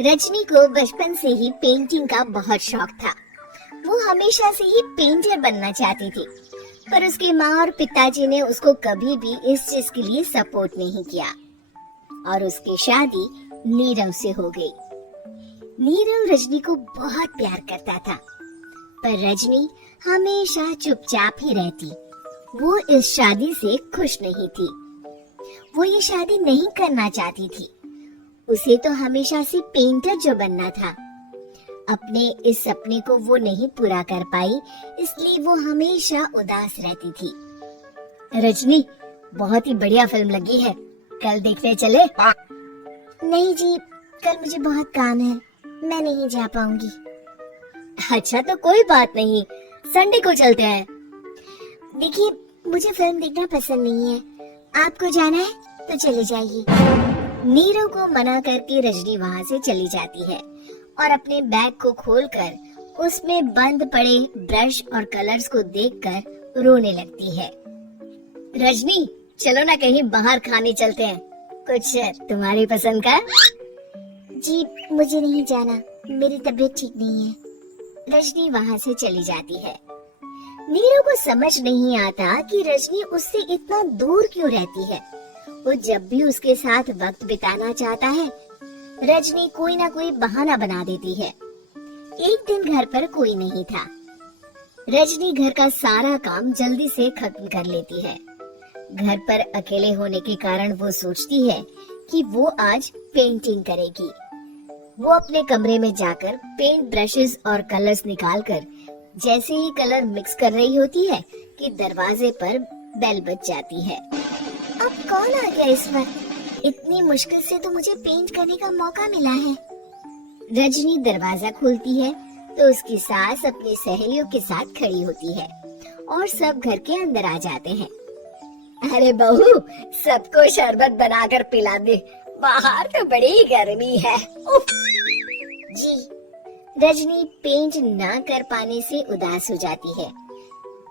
रजनी को बचपन से ही पेंटिंग का बहुत शौक था। वो हमेशा से ही पेंटर बनना चाहती थी, पर उसकी माँ और पिताजी ने उसको कभी भी इस चीज के लिए सपोर्ट नहीं किया और उसकी शादी नीरव से हो गई। नीरव रजनी को बहुत प्यार करता था, पर रजनी हमेशा चुपचाप ही रहती। वो इस शादी से खुश नहीं थी। वो ये शादी नहीं करना चाहती थी। उसे तो हमेशा से पेंटर जो बनना था। अपने इस सपने को वो नहीं पूरा कर पाई, इसलिए वो हमेशा उदास रहती थी। रजनी, बहुत ही बढ़िया फिल्म लगी है, कल देखने चले? नहीं जी, कल मुझे बहुत काम है, मैं नहीं जा पाऊंगी। अच्छा तो कोई बात नहीं, संडे को चलते हैं। देखिए, मुझे फिल्म देखना पसंद नहीं है, आपको जाना है तो चले जाइए। नीरव को मना करके रजनी वहाँ से चली जाती है और अपने बैग को खोलकर उसमें बंद पड़े ब्रश और कलर्स को देखकर रोने लगती है। रजनी, चलो ना कहीं बाहर खाने चलते हैं, कुछ तुम्हारी पसंद का। जी मुझे नहीं जाना, मेरी तबीयत ठीक नहीं है। रजनी वहाँ से चली जाती है। नीरव को समझ नहीं आता कि रजनी उससे इतना दूर क्यों रहती है। वो जब भी उसके साथ वक्त बिताना चाहता है, रजनी कोई ना कोई बहाना बना देती है। एक दिन घर पर कोई नहीं था। रजनी घर का सारा काम जल्दी से खत्म कर लेती है। घर पर अकेले होने के कारण वो सोचती है कि वो आज पेंटिंग करेगी। वो अपने कमरे में जाकर पेंट ब्रशेस और कलर्स निकालकर जैसे ही कलर मिक्स कर रही होती है कि दरवाजे पर बेल बज जाती है। अब कौन आ गया इस वक्त? इतनी मुश्किल से तो मुझे पेंट करने का मौका मिला है। रजनी दरवाजा खोलती है तो उसकी सास अपनी सहेलियों के साथ खड़ी होती है और सब घर के अंदर आ जाते हैं। अरे बहू, सबको शरबत बनाकर पिला दे, बाहर तो बड़ी गर्मी है। उफ। जी। रजनी पेंट ना कर पाने से उदास हो जाती है।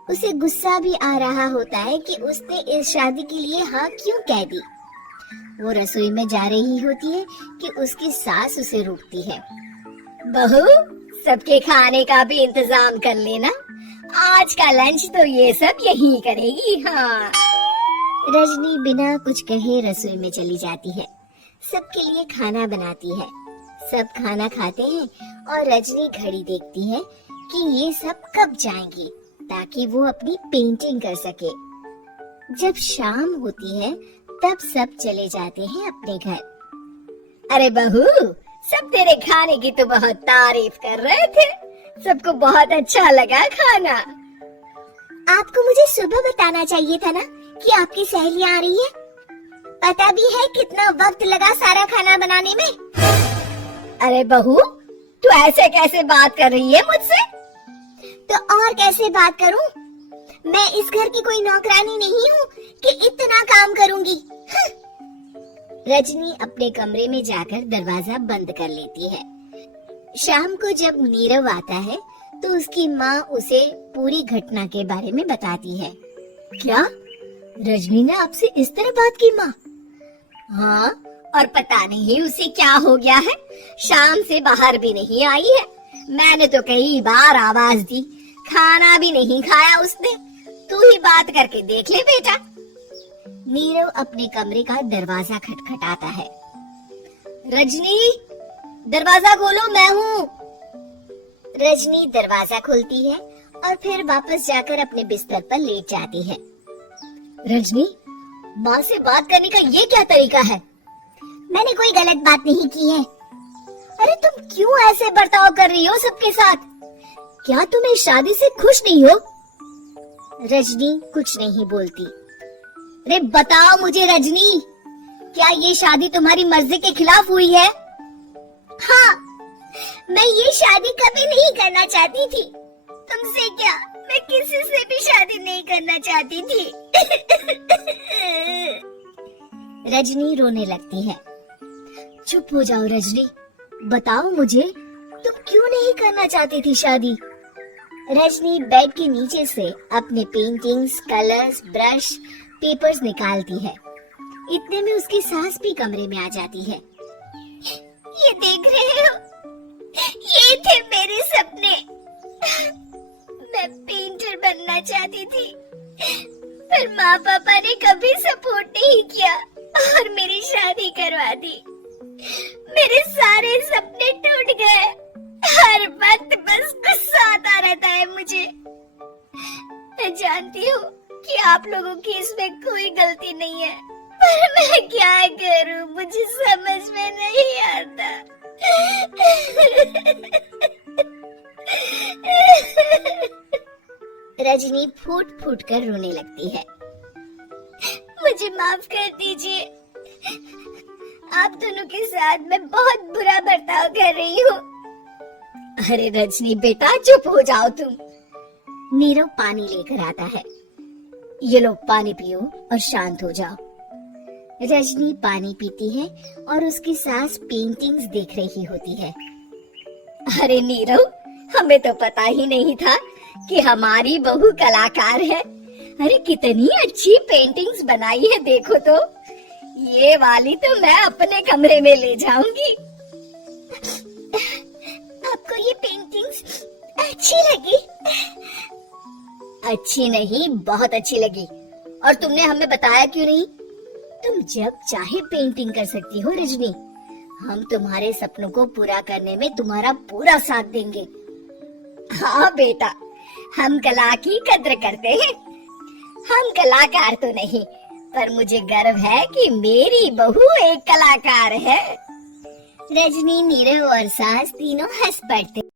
उसे गुस्सा भी आ रहा होता है कि उसने इस शादी के लिए हाँ क्यों कह दी। वो रसोई में जा रही होती है कि उसकी सास उसे रोकती है। बहू, सबके खाने का भी इंतजाम कर लेना, आज का लंच तो ये सब यही करेगी। हाँ। रजनी बिना कुछ कहे रसोई में चली जाती है, सबके लिए खाना बनाती है। सब खाना खाते हैं और रजनी घड़ी देखती है कि ये सब कब जाएंगी ताकि वो अपनी पेंटिंग कर सके। जब शाम होती है तब सब चले जाते हैं अपने घर। अरे बहू, सब तेरे खाने की तो बहुत तारीफ कर रहे थे, सबको बहुत अच्छा लगा खाना। आपको मुझे सुबह बताना चाहिए था ना कि आपकी सहेलियां आ रही है। पता भी है कितना वक्त लगा सारा खाना बनाने में। अरे बहू, तू ऐसे कैसे बात कर रही है मुझसे? तो और कैसे बात करूं? मैं इस घर की कोई नौकरानी नहीं हूँ कि इतना काम करूंगी। रजनी अपने कमरे में जाकर दरवाजा बंद कर लेती है। शाम को जब नीरव आता है तो उसकी माँ उसे पूरी घटना के बारे में बताती है। क्या रजनी ने आपसे इस तरह बात की माँ? हाँ, और पता नहीं उसे क्या हो गया है, शाम से बाहर भी नहीं आई है। मैंने तो कई बार आवाज दी, खाना भी नहीं खाया उसने। तू ही बात करके देख ले बेटा। नीरव अपने कमरे का दरवाजा खटखटाता है। रजनी, दरवाजा खोलो, मैं हूँ। रजनी दरवाजा खोलती है और फिर वापस जाकर अपने बिस्तर पर लेट जाती है। रजनी, माँ से बात करने का ये क्या तरीका है? मैंने कोई गलत बात नहीं की है। अरे तुम क्यों ऐसे बर्ताव कर रही हो सबके साथ? क्या तुम इस शादी से खुश नहीं हो? रजनी कुछ नहीं बोलती। अरे बताओ मुझे रजनी, क्या ये शादी तुम्हारी मर्जी के खिलाफ हुई है? हाँ, मैं ये शादी कभी नहीं करना चाहती थी। तुमसे क्या, मैं किसी से भी शादी नहीं करना चाहती थी। रजनी रोने लगती है। चुप हो जाओ रजनी, बताओ मुझे, तुम क्यों नहीं करना चाहती थी शादी? रजनी बेड के नीचे से अपने पेंटिंग्स, कलर्स, ब्रश, पेपर्स निकालती है। इतने में उसकी सास भी कमरे में आ जाती है। ये देख रहे हो, ये थे मेरे सपने। मैं पेंटर बनना चाहती थी, पर माँ पापा ने कभी सपोर्ट नहीं किया और मेरी शादी करवा दी। मेरे सारे सपने टूट गए। हर वक्त बस गुस्सा आता रहता है मुझे। मैं जानती हूँ कि आप लोगों की इसमें कोई गलती नहीं है, पर मैं क्या करूँ, मुझे समझ में नहीं आता। रजनी फूट फूट कर रोने लगती है। मुझे माफ कर दीजिए, आप दोनों के साथ मैं बहुत बुरा बर्ताव कर रही हूँ। अरे रजनी बेटा, चुप हो जाओ तुम। नीरव पानी लेकर आता है। ये लो पानी पियो और शांत हो जाओ। रजनी पानी पीती है और उसकी सास पेंटिंग्स देख रही होती है। अरे नीरव, हमें तो पता ही नहीं था कि हमारी बहू कलाकार है। अरे कितनी अच्छी पेंटिंग्स बनाई है, देखो तो। ये वाली तो मैं अपने कमरे में ले जाऊंगी। आपको ये पेंटिंग्स अच्छी लगी? अच्छी नहीं, बहुत अच्छी लगी। और तुमने हमें बताया क्यों नहीं? तुम जब चाहे पेंटिंग कर सकती हो रजनी। हम तुम्हारे सपनों को पूरा करने में तुम्हारा पूरा साथ देंगे। हाँ बेटा, हम कला की कद्र करते हैं। हम कलाकार तो नहीं, पर मुझे गर्व है कि मेरी बहू एक कलाकार है। रजनी, नीरव और सास तीनों हंस पड़ते।